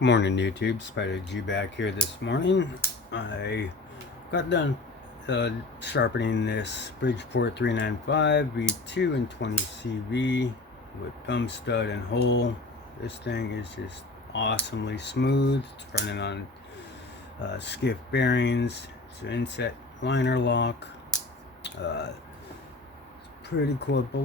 Good morning, YouTube. Spider G back here this morning. I got done sharpening this Bridgeport 395 V2 and 20 CV with thumb stud and hole. This thing is just awesomely smooth. It's running on skiff bearings. It's an inset liner lock. Pretty cool. I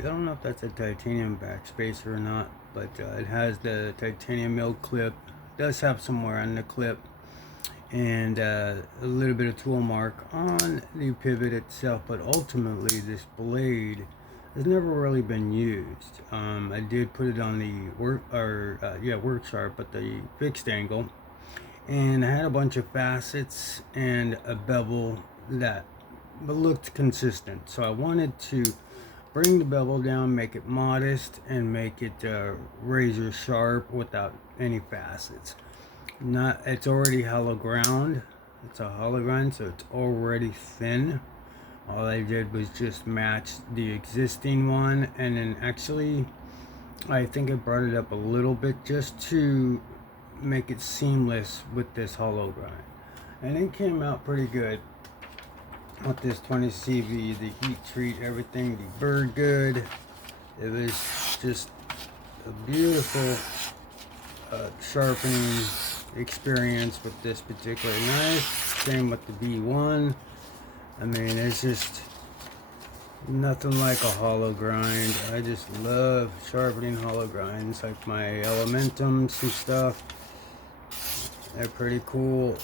don't know if that's a titanium backspacer or not, but it has the titanium mill clip. It does have some wear on the clip, and a little bit of tool mark on the pivot itself. But ultimately, this blade has never really been used. I did put it on the work sharp, but the fixed angle, and I had a bunch of facets and a bevel that but looked consistent. So I wanted to bring the bevel down, make it modest, and make it razor sharp without any facets. It's already hollow ground. It's a hollow grind, so it's already thin. All I did was just match the existing one, and then actually I think I brought it up a little bit just to make it seamless with this hollow grind, and it came out pretty good with this 20 CV. The heat treat, everything deburred good. It was just a beautiful sharpening experience with this particular knife. Same with the V1. I mean, it's just nothing like a hollow grind. I just love sharpening hollow grinds, like my elementums and stuff. They're pretty cool.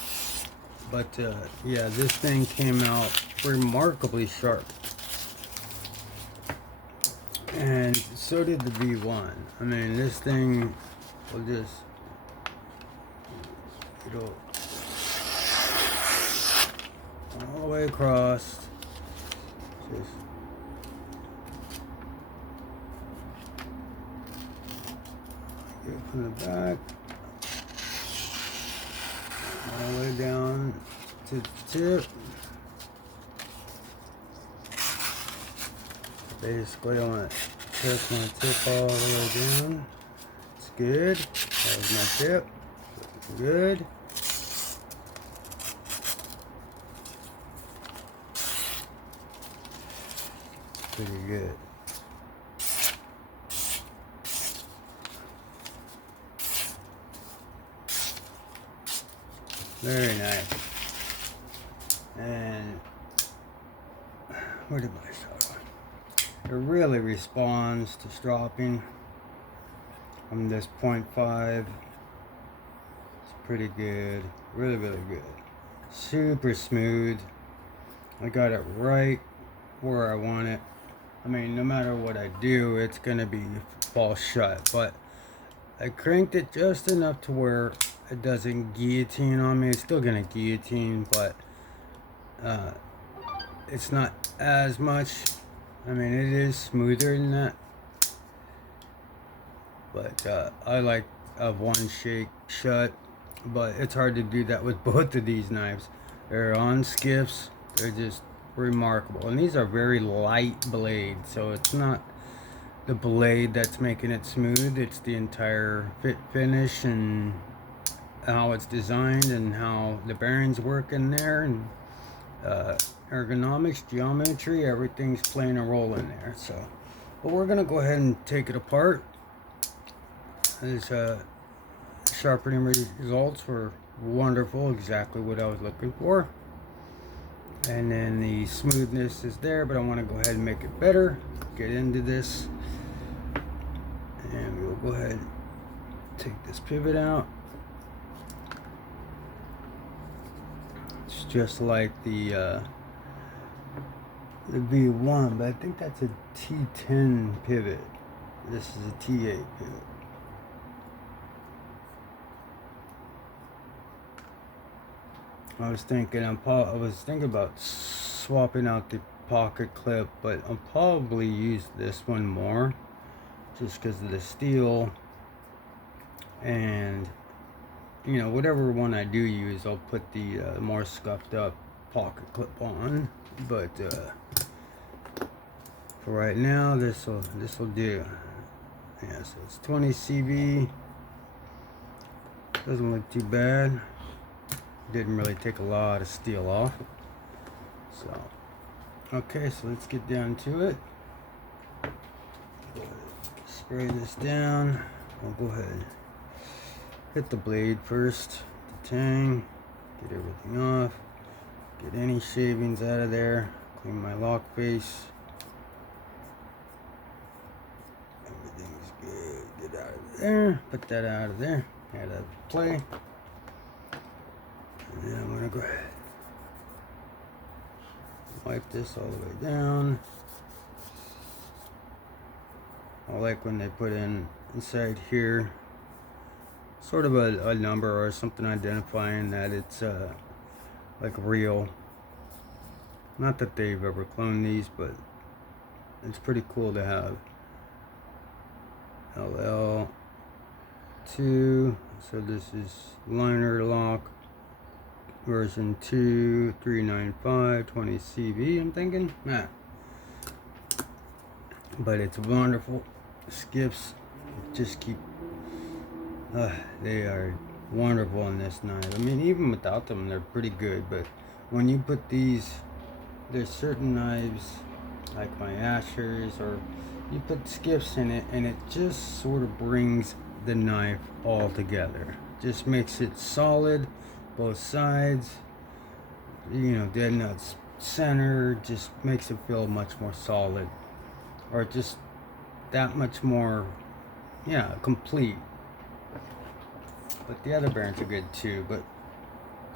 But yeah, this thing came out remarkably sharp, and so did the V1. I mean, this thing will just, it'll all the way across. Just get it from the back all the way down to the tip. Basically, I want to press my tip all the way down. It's good. That was my tip. Good. Pretty good. Very nice. And where did my shot? It really responds to stropping from this 0.5. It's pretty good. Really, really good. Super smooth. I got it right where I want it. I mean, no matter what I do, it's gonna be fall shut, but I cranked it just enough to where it doesn't guillotine on me. It's still gonna guillotine, but it's not as much. I mean, it is smoother than that, but I like a one shake shut, but it's hard to do that with both of these knives. They're on skiffs. They're just remarkable, and these are very light blades, so it's not the blade that's making it smooth. It's the entire fit finish and how it's designed and how the bearings work in there, and ergonomics, geometry, everything's playing a role in there. So, but we're gonna go ahead and take it apart. These sharpening results were wonderful, exactly what I was looking for. And then the smoothness is there, but I want to go ahead and make it better. Get into this, and we'll go ahead and take this pivot out. It's just like the V1, but I think that's a T10 pivot. This is a T8 pivot. I was thinking about swapping out the pocket clip, but I'll probably use this one more, just because of the steel. And you know, whatever one I do use, I'll put the more scuffed up pocket clip on. But for right now, this will do. Yeah, so it's 20 CV. Doesn't look too bad. Didn't really take a lot of steel off. So, okay, so let's get down to it. Spray this down. I'll go ahead. Hit the blade first, the tang, get everything off, get any shavings out of there, clean my lock face. Everything's good. Get out of there, put that out of there, out of play. And then I'm gonna go ahead, wipe this all the way down. I like when they put in inside here sort of a number or something identifying that it's like real. Not that they've ever cloned these, but it's pretty cool to have. LL2, so this is liner lock version 2, 395, 20 CV, I'm thinking. Nah. But it's wonderful. Skips just keep, they are wonderful in this knife. I mean, even without them, they're pretty good. But when you put these, there's certain knives, like my Ashers, or you put skips in it, and it just sort of brings the knife all together. Just makes it solid, both sides. You know, dead nuts center, just makes it feel much more solid, or just that much more, yeah, complete. But the other bearings are good too, but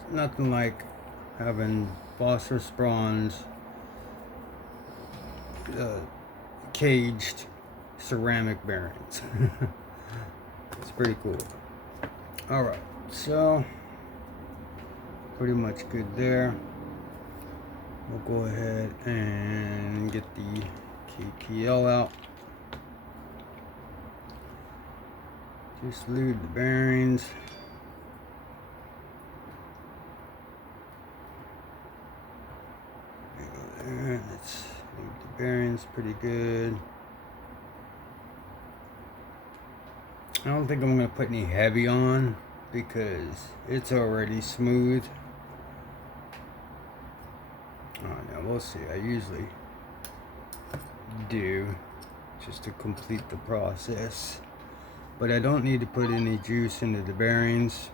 it's nothing like having phosphorus bronze caged ceramic bearings. It's pretty cool. Alright, so pretty much good there. We'll go ahead and get the KPL out. Just lube the bearings. There, let's lube the bearings pretty good. I don't think I'm going to put any heavy on because it's already smooth. Oh, now we'll see. I usually do just to complete the process. But I don't need to put any juice into the bearings,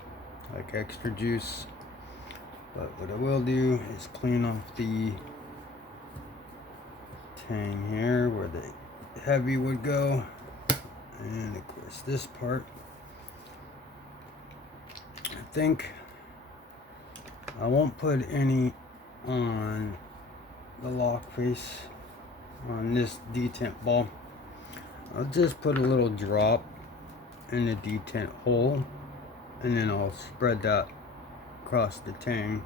like extra juice. But what I will do is clean off the tang here where the heavy would go. And of course this part. I think I won't put any on the lock face on this detent ball. I'll just put a little drop in the detent hole, and then I'll spread that across the tang.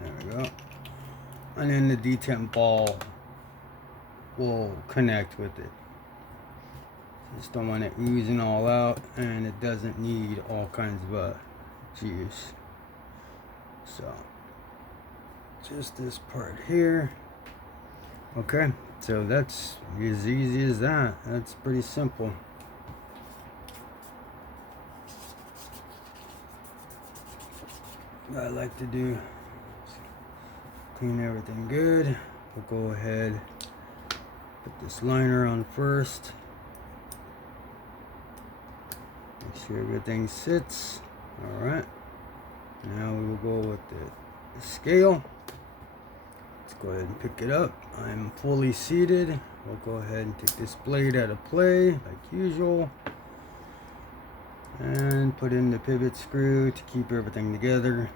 There we go. And then the detent ball will connect with it. Just don't want it oozing all out, and it doesn't need all kinds of juice. So just this part here. Okay, so that's as easy as that. That's pretty simple. What I like to do is clean everything good. We'll go ahead, put this liner on first. Make sure everything sits. Alright. Now we will go with the scale. Let's go ahead and pick it up. I'm fully seated. We'll go ahead and take this blade out of play like usual. And put in the pivot screw to keep everything together.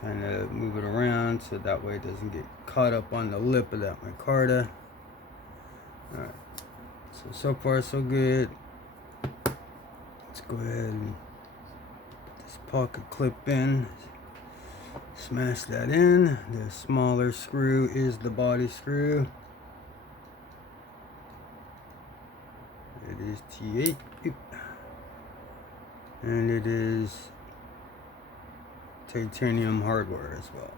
Kind of move it around so that way it doesn't get caught up on the lip of that micarta. Alright. So far so good. Let's go ahead and put this pocket clip in. Smash that in. The smaller screw is the body screw. It is T8. And it is titanium hardware as well.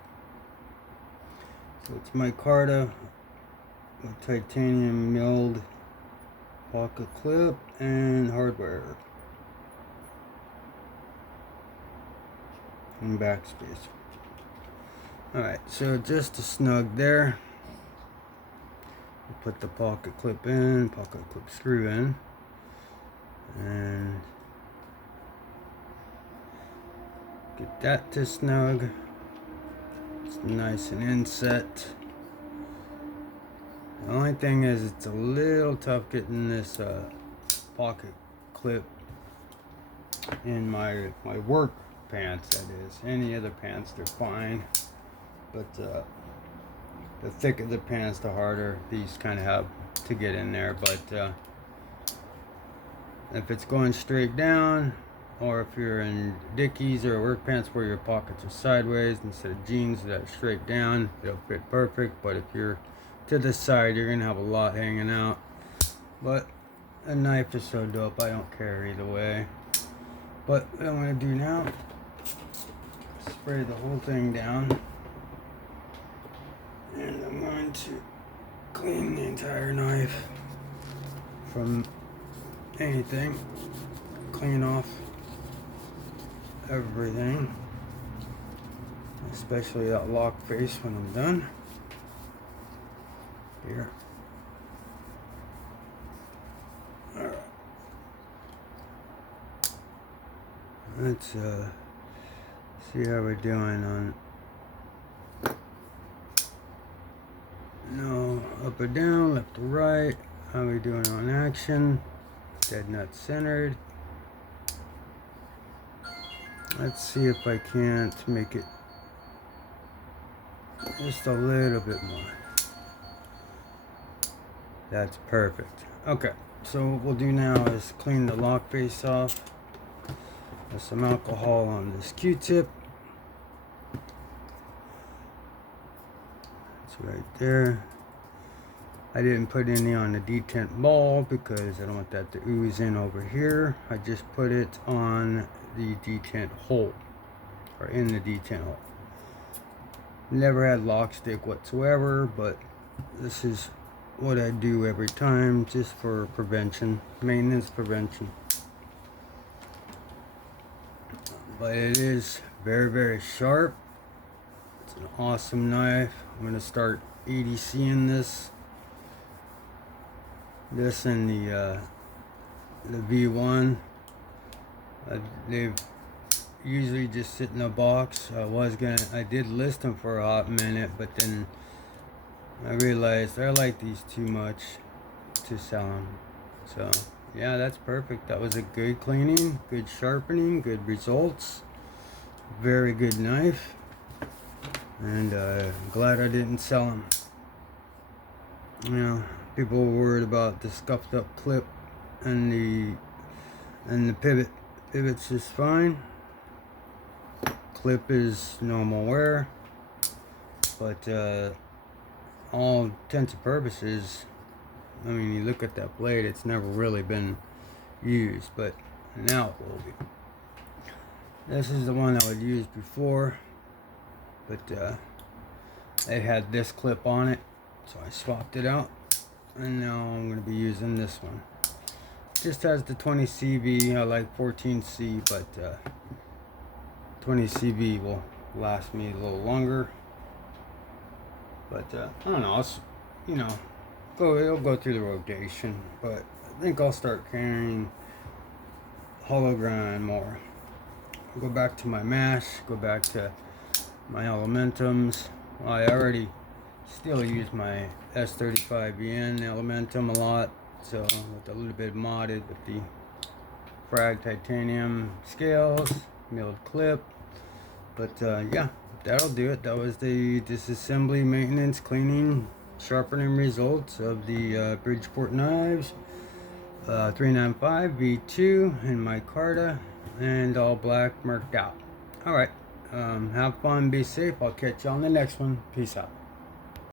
So it's micarta with titanium milled pocket clip, and hardware. And backspace. Alright, so just to snug there, put the pocket clip in, pocket clip screw in, and get that to snug. It's nice and inset. The only thing is it's a little tough getting this pocket clip in my work pants, that is. Any other pants, they're fine. But the thicker the pants, the harder these kind of have to get in there. But if it's going straight down, or if you're in Dickies or work pants where your pockets are sideways instead of jeans that are straight down, they'll fit perfect. But if you're to the side, you're gonna have a lot hanging out. But a knife is so dope, I don't care either way. But what I'm gonna do now, spray the whole thing down, and I'm going to clean the entire knife from anything, clean off everything, especially that lock face when I'm done. Here. Alright. Let's see how we're doing on no up or down, left or right. How we doing on action? Dead nut centered. Let's see if I can't make it just a little bit more. That's perfect. Okay, so what we'll do now is clean the lock face off with some alcohol on this Q-tip. It's right there. I didn't put any on the detent ball because I don't want that to ooze in over here. I just put it on the detent hole, or in the detent hole. Never had lock stick whatsoever, but this is what I do every time, just for prevention, maintenance prevention. But it is very, very sharp. It's an awesome knife. I'm going to start EDCing this and the V1. They've usually just sit in a box. I did list them for a hot minute, but then I realized I like these too much to sell them. So yeah, that's perfect. That was a good cleaning, good sharpening, good results. Very good knife, and I'm glad I didn't sell them. You know, people were worried about the scuffed up clip and the pivot. Pivot's just fine. Clip is normal wear, but all intents and purposes, I mean, you look at that blade, it's never really been used, but now it will be. This is the one I would use before, but it had this clip on it, so I swapped it out, and now I'm going to be using this one. Just has the 20 CV. I like 14C, but 20 CV will last me a little longer. But I don't know, it'll go through the rotation, but I think I'll start carrying hollow grind more. I'll go back to my mash, go back to my elementums. Well, I already still use my S35VN elementum a lot, so with a little bit modded with the frag titanium scales, milled clip. But yeah, that'll do it. That was the disassembly, maintenance, cleaning, sharpening results of the Bridgeport Knives 395 V2 in micarta, and all black marked out. Alright, have fun, be safe. I'll catch you on the next one. Peace out.